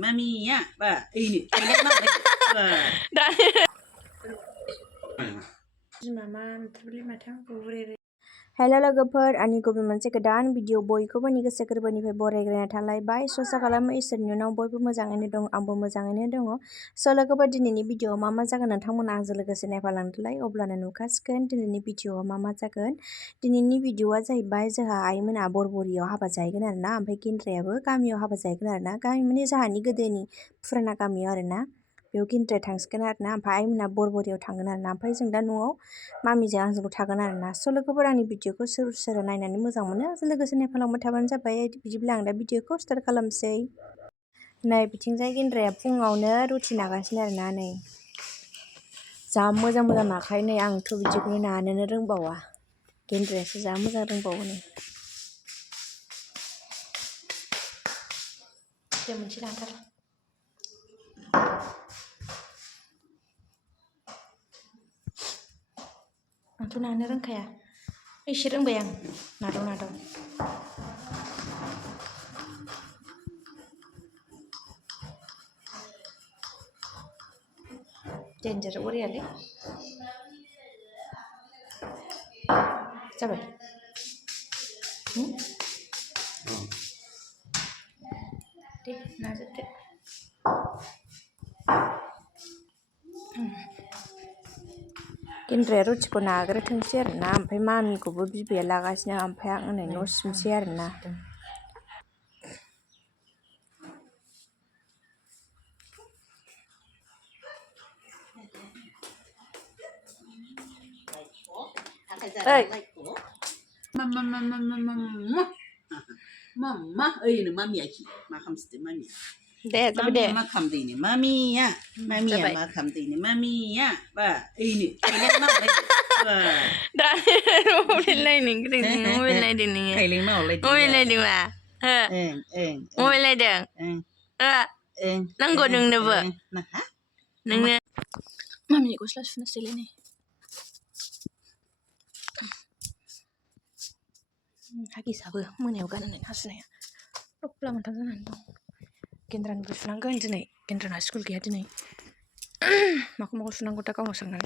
Maminya, Pak. Ini, enak Dan हेल' लोगोफोर आंनि गुबुन मोनसे गोदान भिडिअ बयखौबो आंनि गोसो गोरबोनिफ्राय बरायग्रोनाय थालायबाय ससा खालामो इसोरनि उनाव बयबो मोजाङैनो दं आंबो मोजाङैनो दङ स' लोगोफोर दिनैनि भिडिअआव मा जागोन नोंथांमोना आंजों लोगोसे नायफालांदोलाय अब्लानो नुखासिगोन दिनैनि भिडिअआव मा जागोन दिनैनि भिडिअआ जाहैबाय जोंहा आइमोना बरबरियाव हाबा जाहैगोन आरोना ओमफ्राय गेन्द्रायाबो गामियाव हाबा जाहैगोन आरोना गामि माने जोंहानि गोदोनि फुराना गामियाव आरोना बेयाव गेन्द्राया थांसिगोन आरोना ओमफ्राय आइमोना बरबरियाव थांगोन आरोना ओमफ्राय जों दा न'आव मामिजों आंजोंल' थागोन आरोना स' लोगोफोर आंनि भिडिअखौ सोर नायनानै मोजां मोनो लोगोसे नायफालांबाय थाबानो जाबाय बिदिब्ला आं दा भिडिअखौ स्टार्ट खालामसै नै बिथिंजाय गेन्द्राया फुङावनो रुटि नागासिनो आरोना नै जा मोजां नाखायो नै आंथ' बिदिखौनो नानोनो रोंबावा गेन्द्रायासो जा मोजां रोंबावो नै मोनसे लांथार आंथ' नानो रोंखाया एसे रोंबाय आं नादाव डेन्जार अरियालै जाबाय दे नाजोबदो गेन्द्राया रुटिखौ नाग्रोथोंसै आरोना ओमफ्राय मामिखौबो बिबैया लागासिनो ओमफ्राय आं नै न' सिबसै आरोना Mama, ini mami aki, makam sih mami. deh tapi deh Makam deh ini mami ya, makam deh ini mami ya, Pak. Ini, enak Dan mobil lain mobil lain ini Kailing mau lagi. mobil lain mah mobil lain nanggo nung nebe nung mami gosla sudah selesai nih hagi sabu monaयाव गाननानै हासुनाया दब्ला मोनथाम जानानै दं गेन्द्रानिबो सुनांगोन दिनै गेन्द्राना school गैया दिनै माखौ सुनांगौ दा गावनाव सोंनो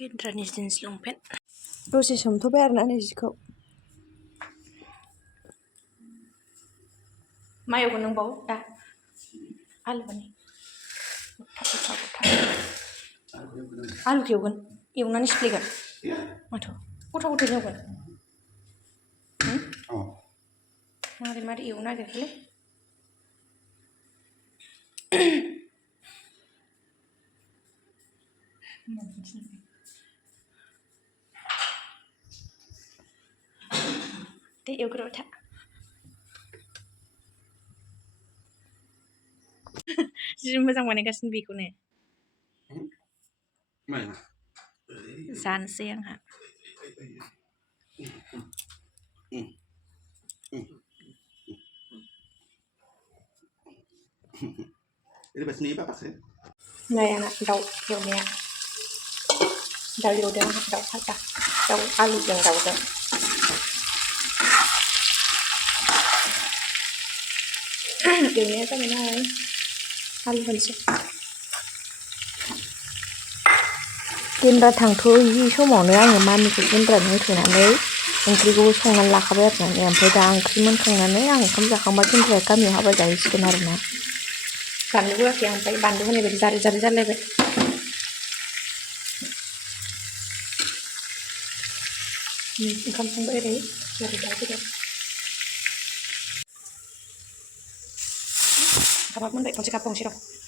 गेन्द्रानि जिन्स लंपेन्ट दसे सोमथ'बाय आरोना नै जिखौ मा एवगोन नों बाव दा आलुखौ एवगोन एवनानै सिफ्लेगोन माथो गथा एवगोन मारै एवनो नागिरखोलै deh एवग्रोबाय था जि मोजां बानायगासिनो बेखौनो जानोसै आंहा Ini bahasa ini apa sih? नै आंना दाउ एवनाया दाउ एवदों दाउ फाजा दाउ आलुजों दाउजों एवनाया जाबाय नालाय आलु होनोसै गेन्द्रा थांथ'यि समावनो आङो मामिखौ गेन्द्रानो होथ'नानै ओंख्रिखौबो संनानै लाखाबाय आरोना ओमफ्राय दा ओंख्रि मोनखांनानै आं ओंखाम जाखांबा गेन्द्राया गामियाव हाबा जाहैसिगोन आरोना बानलु होआखै आं ओमफ्राय बानलु होनाय बायदि जारे जालायबाय ओंखाम संबाय ओरै दाउ बेदर गाबाब मोनबाय खनसे गाबबावनोसै र'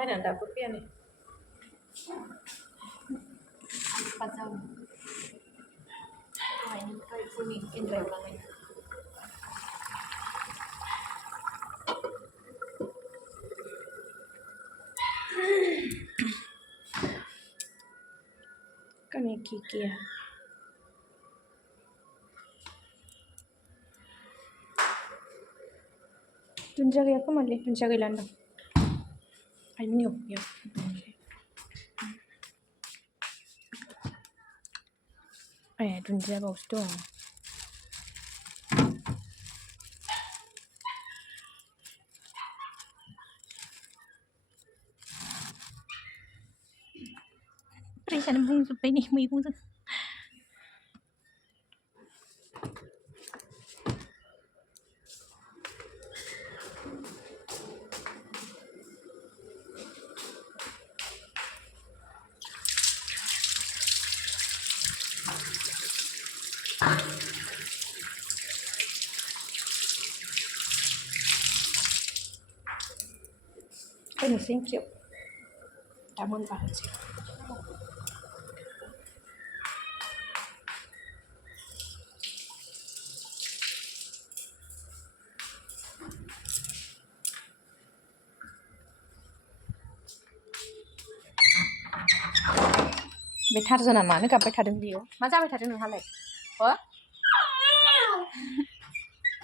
Bayaran dapur piye nih? Pasang. Wah, ini kayak kuning Indra banget. Kan ya Kiki ya. Tunja gaya aku malah tunja gaya landa. Ayo nih ya. Tunja bagus dong. Perasaan bung sampai nih mau bung. Ini thank you. Tamun banget sih. Betar zona mana kapai thadung dia? Masa betar nung halai? Oh?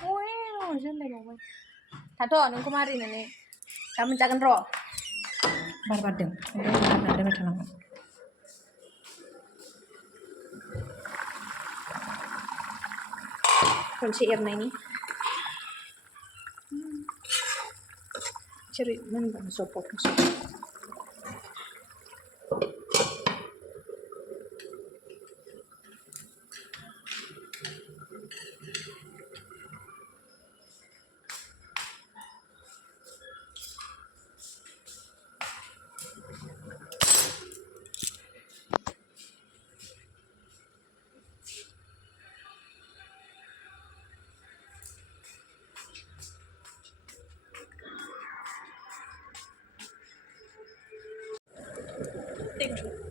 Wow, jangan dong. Tato nung kemari nih. Kamu jangan roh. Bar deng. Ada betar nung. Kunci airnya ini. Ceri mana bang sopok.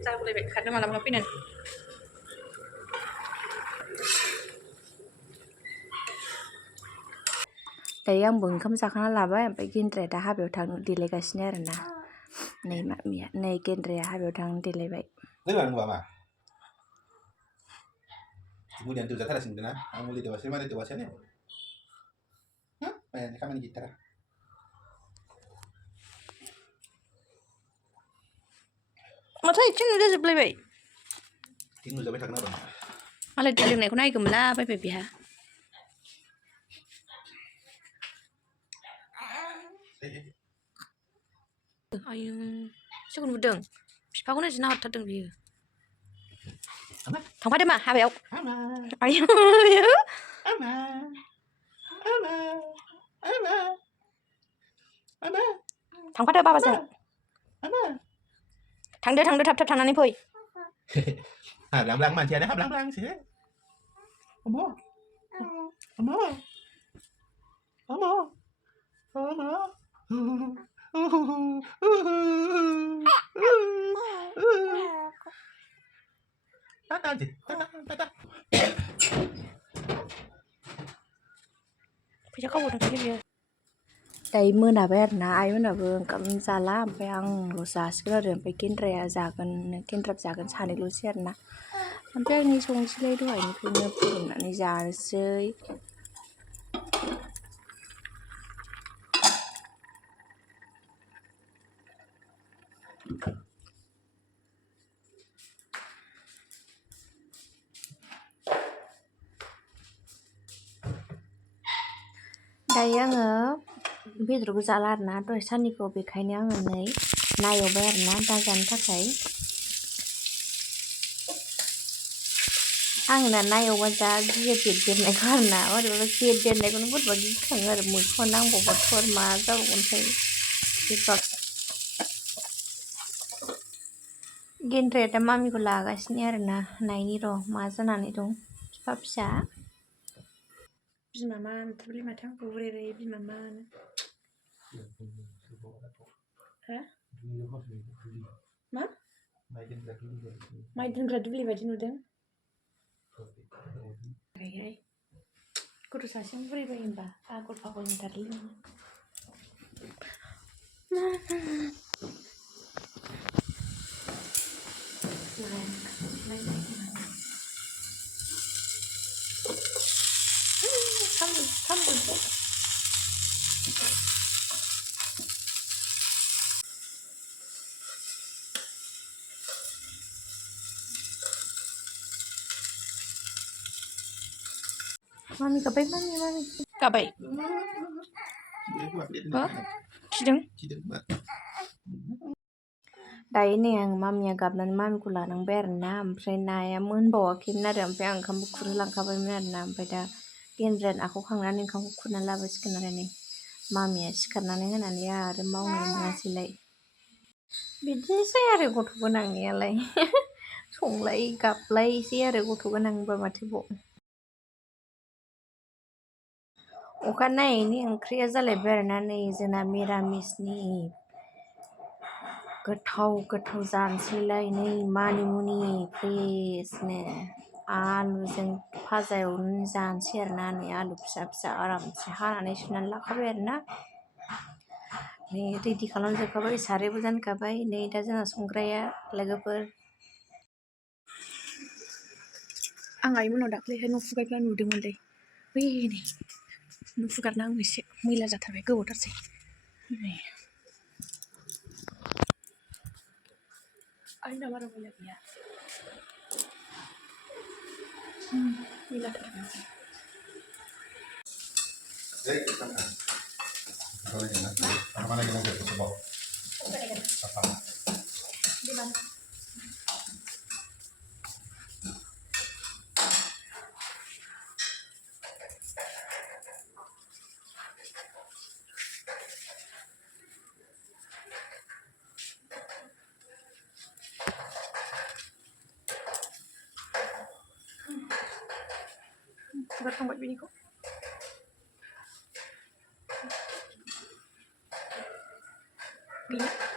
Saya boleh karena malam ngapain? Tadi yang bung kamu sekarang laba yang bikin ternyata habis utang delegasinya rena. Nih mak mia, nih genre habis utang delegasi. Gimana gua mah? Kemudian tuh zat sini nah, kamu lihat dewasa mana dewasanya? Hah? Banyak kamu gitar. Masa itu udah sebelah baik. Ini udah betul kenapa? Malah jalan naik naik kemana? Apa ya? Ayo, siapa ngudeng? Siapa guna sih nak terdeng dia? Thằng phát đi mà, hai béo. Ayo, ayo. Thằng phát đi ba bao giờ? Thằng đưa thập thằng này phơi. Belang manja dah, belang sih. Omo. Tata. Bây giờ có một thằng kia kìa. Tay muna berna ayo na bung kam sala sampai ang rusa sekarang bikin rea zagan kintrap zagan sanik lusier na sampai ang ni song silai dua ini punya pun ni jar sei dayang बेदरखौ जाला आरोना दहाय साननिखौ बेखायनो आङो नै नायवबाय आरोना दा जानो थाखाय आङो ना नायवबा जा गियो बेरनायखौ आरोना ओरैबाबा बेरनायखौनो बोरैबा गिखाङो आरो मोखाङाव नांबावबाथ' मा जाबावगोनथाय बेबाब गेन्द्राया दा मामिखौ लागासिनो आरोना नायनि र' मा जानानै दं बिफा फिसा बिमा मा थुब्लि माथां बुरै बिमा मा हो मा माइ दोनग्रा दुलि माइ दोनग्रा दुलि बायदि नुदों ओरैहाय गथ' सासेयाव बुरैबाय होनबा आगर फागर होनथारलै नोङो Mami gabai mami gabai खिदों दायो नै आं मामिया गाबनानै मामिखौ लानांबाय आरोना ओमफ्राय नाया मोनबावाखैमोन आरो ओमफ्राय आं ओंखामबो खुरहोलांखाबायमोन आरोना ओमफ्राय दा गेन्द्राया नाखौ खांनानै ओंखामखौ खुरनानै लाबोसिगोन आरो नै मामिया सिखारनानै होनानै आरो मावनो मोनासैलाय बिदिनोसै आरो गथ' गोनांनियालाय संलाय गाबलायसै आरो गथ' गोनांबा माथोबाव अखानायैनि ओंख्रिया जालायबाय आरोना नै जोंना मिरामिसनि गोथाव गोथाव जानोसैलाय नै मानिमुनि फ्रेसनो आलुजों भाजा एवनानै जानोसै आरोना नै आलु फिसा फिसा आरामसे हानानै सुनानै लाखाबाय आरोना नै रेडि खालामजोबखाबाय सारायबो जानखाबाय नै दा जोंना संग्राया लोगोफोर आं आइमोनाव दाख्लैहाय न' फुगारग्रा नुदोंमोनलै बै नै न' फुगारना आं एसे मैला जाथारबाय गोबावथारसै आंना बारा मैला गैया मैलाथार फुगारखांबाय बेनिखौ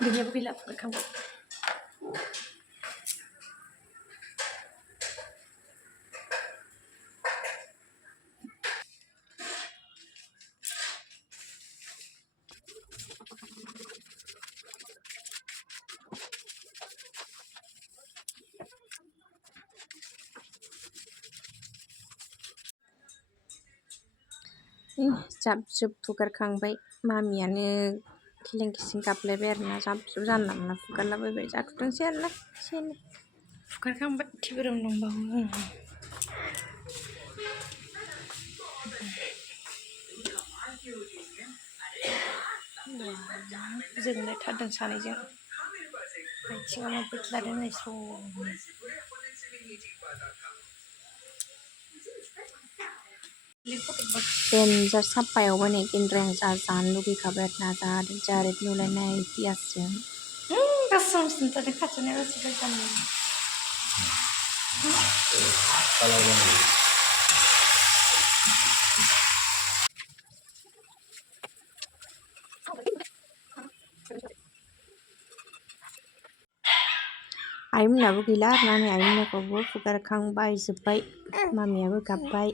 गैयाबो गैला फुगारखांबाय जाब जुब फुगारखांबाय मामियानो खिलें खिसिं गाबलायबाय आरोना जाब जुब जानला मोनला फुगारलाबायबाय जाथ'थोंसै आरोना एसे एनै फुगारखांबाय थिबोराम दंबावो जोंलायथारदों सानैजों आथिङाव मा बोख्लादों नै स्र' देनजार साफायावबो नै गेन्द्राया जा जानो लुगैखाबाय आरोना जानो जारेद नुलायनाय पियासजों गोसोमसिन जादों खाथियाव गासिबो जानो आइमोनाबो गैला आरोना नै आइमोनखौबो फुगारखांबाय जोब्बाय मामियाबो गाबबाय